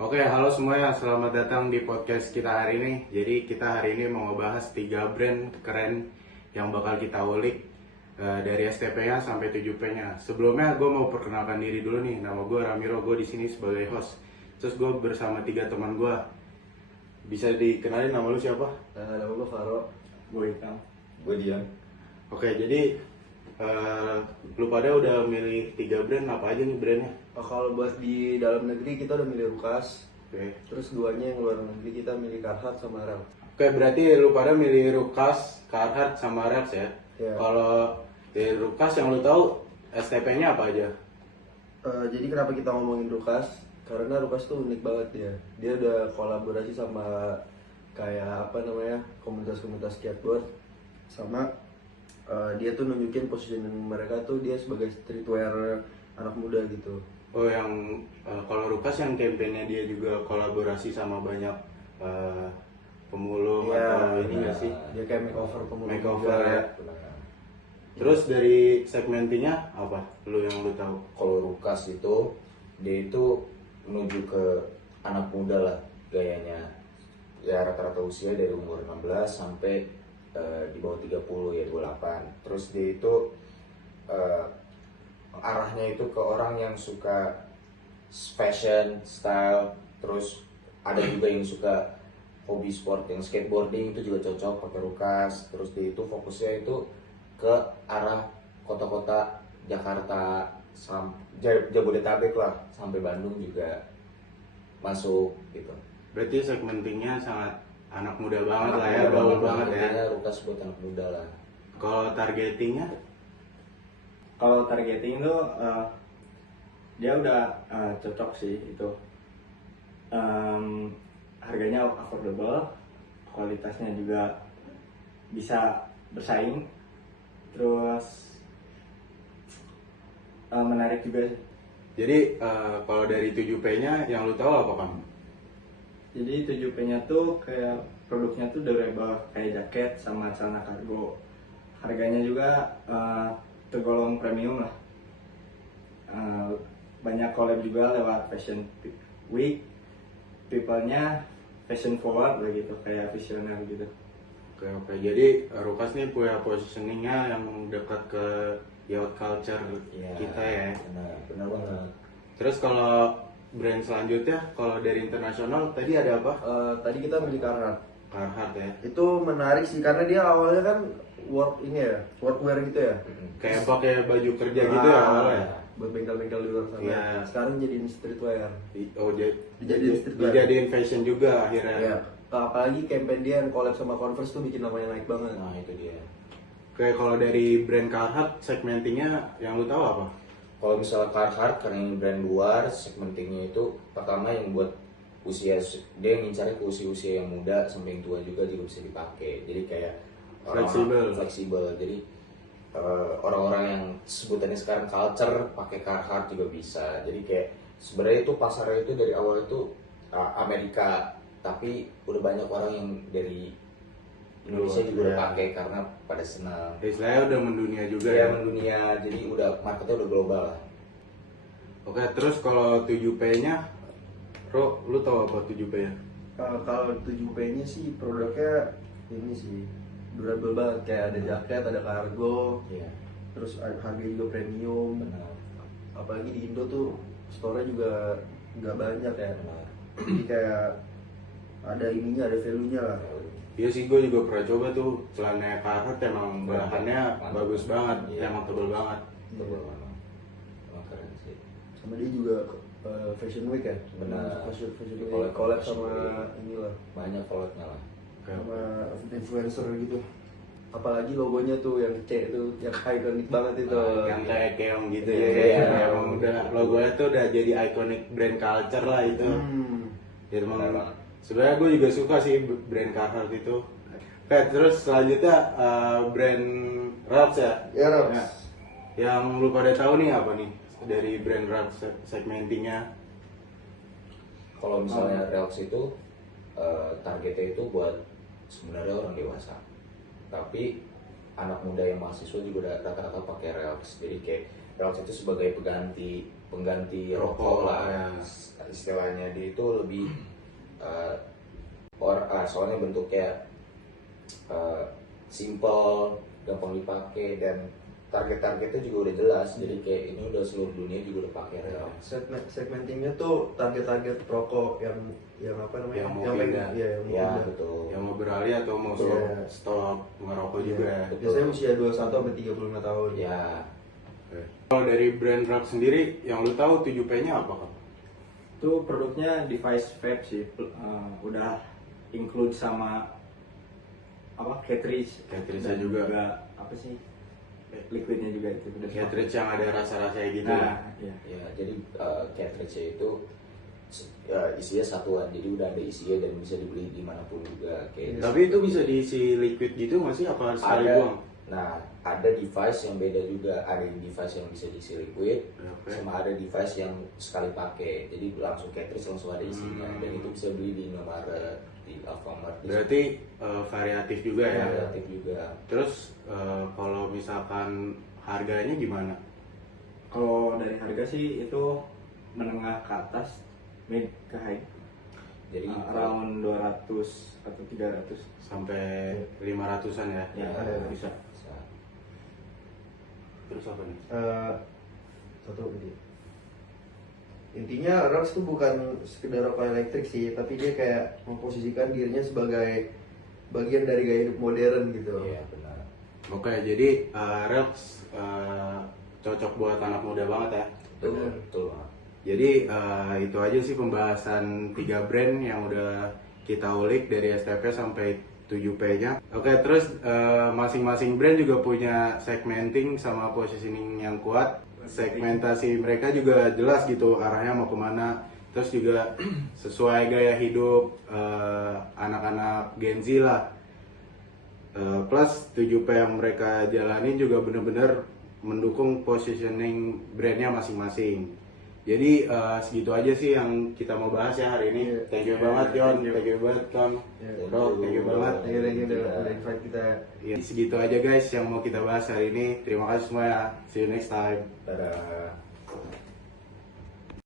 Oke, halo semuanya. Selamat datang di podcast kita hari ini. Jadi kita hari ini mau ngebahas 3 brand keren yang bakal kita ulik dari STP-nya sampai 7P-nya. Sebelumnya gue mau perkenalkan diri dulu nih. Nama gue Ramiro, gue di sini sebagai host. Terus gue bersama 3 teman gue. Bisa dikenalin nama lu siapa? Nama gue Faro. Gue Ikam. Gue Dian. Oke, jadi lu pada udah milih 3 brand, apa aja nih brandnya? Kalau buat di dalam negeri kita udah milih Rukas. Oke. Terus duanya yang luar negeri kita milih Carhartt sama Rel. Oke, berarti lu pada milih Rukas, Carhartt, sama Rex ya? Iya. Kalau dari Rukas yang lu tahu STP-nya apa aja? Jadi kenapa kita ngomongin Rukas? Karena Rukas tuh unik banget dia. Dia udah kolaborasi sama kayak apa namanya komunitas-komunitas skateboard. Sama dia tuh nunjukin positioning mereka tuh dia sebagai streetwear anak muda gitu. Oh, yang kalau Rukas yang kampanye dia juga kolaborasi sama banyak pemulung atau ini nggak sih? Dia kayak makeover pemulung Makeover juga. ya. Terus dari segmentinya apa? Lu yang lu tahu? Kalau Rukas itu dia itu menuju ke anak muda lah gayanya. Ya rata-rata usia dari umur 16 sampai di bawah 30 ya 28. Terus dia itu arahnya itu ke orang yang suka fashion, style, terus ada juga yang suka hobi sport, yang skateboarding itu juga cocok pakai Rukas. Terus dia itu fokusnya itu ke arah kota-kota Jakarta, Jabodetabek lah, sampai Bandung juga masuk gitu. Berarti segmentingnya sangat anak muda banget lah ya, gaul banget ya. Intinya Rukas buat anak muda lah. Kalau targetingnya? Kalau targeting itu dia udah cocok sih itu. Harganya affordable, kualitasnya juga bisa bersaing, terus menarik juga. Jadi kalau dari 7P-nya yang lu tahu apa kan? Jadi 7P-nya tuh kayak produknya tuh durable, kayak jaket sama celana kargo. Harganya juga tergolong premium lah. Banyak collab juga lewat Fashion Week. People-nya fashion forward lah gitu, kayak visioner gitu. Oke. Jadi Rukas nih punya positioningnya yang dekat ke youth culture kita ya. Benar banget. Terus kalau brand selanjutnya, kalau dari internasional tadi ada apa? Tadi kita milih Carhartt. Carhartt ya. Itu menarik sih karena dia awalnya kan workwear gitu ya. Kayak pakai baju kerja gitu ya awalnya. Buat bengkel-bengkel di luar sana. Iya. Sekarang jadiin streetwear. Oh, Dijadiin streetwear. dijadiin fashion juga akhirnya. Iya. Apalagi campaign dia yang collab sama Converse tuh bikin namanya naik banget. Nah itu dia. Kayak kalau dari brand Carhartt segmentingnya yang lu tahu apa? Kalau misalnya Carhartt karena ini brand luar, segmentingnya itu pertama yang buat usia, dia yang ngincarnya ke usia-usia yang muda sampai yang tua juga bisa dipakai. Jadi kayak fleksibel. Jadi orang-orang yang sebutannya sekarang culture pakai Carhartt juga bisa. Jadi kayak sebenarnya itu pasarnya itu dari awal itu Amerika, tapi udah banyak orang yang dari Indonesia juga udah pakai karena pada senang. Istilahnya udah mendunia juga Ya ya. mendunia, jadi udah marketnya udah global lah. Oke, terus kalau 7P-nya, lu tahu apa 7P-nya? Kalau 7P-nya sih produknya ini sih durable banget, kayak ada jaket, ada kargo, Iya. terus harganya juga premium. Benar. Apalagi di Indo tuh store-nya juga nggak banyak ya. Benar. Jadi kayak ada ininya, ada value-nya lah. Iya sih, gue juga pernah coba tuh celana Carhartt, emang bahannya Mantap. bagus banget, Iya. emang tebel banget. Betul banget. Emang keren sih. Sama dia juga Fashion Week ya. Benar. Fashion Week Collab collab Fashion sama Week. inilah, Banyak collabnya lah. sama influencer gitu. Apalagi logonya tuh yang C itu, yang ikonik banget itu. Yang kayak keong gitu Iya, ya. iya. Emang udah logonya tuh udah jadi iconic brand culture lah itu. Ya emang Benar banget. sebenarnya gue juga suka sih brand Carhartt itu. Oke, terus selanjutnya brand Ralphs ya. Ya, Ralphs. Ya. Yang lu pada tahu nih apa nih dari brand Ralphs segmentingnya? Kalau misalnya Reox itu targetnya itu buat sebenarnya orang dewasa, tapi anak muda yang mahasiswa juga udah rata-rata pakai Reox. Jadi kayak Reox itu sebagai pengganti pengganti Rokok, rokok lah ya. istilahnya. Dia itu lebih soalnya bentuknya simple, gampang dipakai, dan target-targetnya juga udah jelas. Jadi kayak ini udah seluruh dunia juga udah pakai rel. Segmentingnya tuh target rokok yang apa namanya? Yang mau pengen- pindah. Iya, yang mau Ya pindah. betul. Yang mau beralih atau mau Iya. stop ngerokok juga ya. Betul. Biasanya usia 21 sampai 35 tahun. Ya, Oke. Kalau dari brand Rap sendiri yang lu tahu 7P-nya apa kan? Itu produknya device vape sih, udah include sama apa cartridge. Cartridge-nya Dan juga. apa sih liquidnya juga itu udah Cartridge yang ada rasa-rasanya gitu. Nah, iya. ya jadi cartridge itu isinya satuan, jadi udah ada isinya dan bisa dibeli dimanapun juga. Kayak Tapi itu bisa diisi liquid gitu nggak sih? Apa sekali ada. doang? Nah, ada device yang beda juga. Ada device yang bisa diisi liquid, Oke. sama ada device yang sekali pakai. Jadi langsung cartridge langsung ada isinya. Dan itu bisa beli di Indomaret, di Alfamart. Berarti variatif juga ya. relatif juga. Terus kalau misalkan harganya gimana? Kalau dari harga sih itu menengah ke atas, mid ke high. Jadi Around 200 atau 300. Sampai 500-an ya? Ya, Ada. bisa. Terus apa nih? Satu ini. Intinya Rox itu bukan sekedar rokok elektrik sih, tapi dia kayak memposisikan dirinya sebagai bagian dari gaya hidup modern gitu. Iya, benar. Oke, jadi Rex cocok buat anak muda banget ya. Betul, betul. Jadi itu aja sih pembahasan 3 brand yang udah kita ulik dari STP sampai 7P-nya. Oke, terus masing-masing brand juga punya segmenting sama positioning yang kuat. Segmentasi mereka juga jelas gitu arahnya mau kemana. Terus juga sesuai gaya hidup anak-anak Gen Z lah. Plus 7P yang mereka jalanin juga bener-bener mendukung positioning brandnya masing-masing. Jadi segitu aja sih yang kita mau bahas ya hari ini. Iya. Thank you banget Yon, Thank you. thank you banget Kon, Iya. Bro, thank you banget. Thank you udah invite kita. Ya, segitu aja guys yang mau kita bahas hari ini. Terima kasih semua ya. See you next time. Dadah.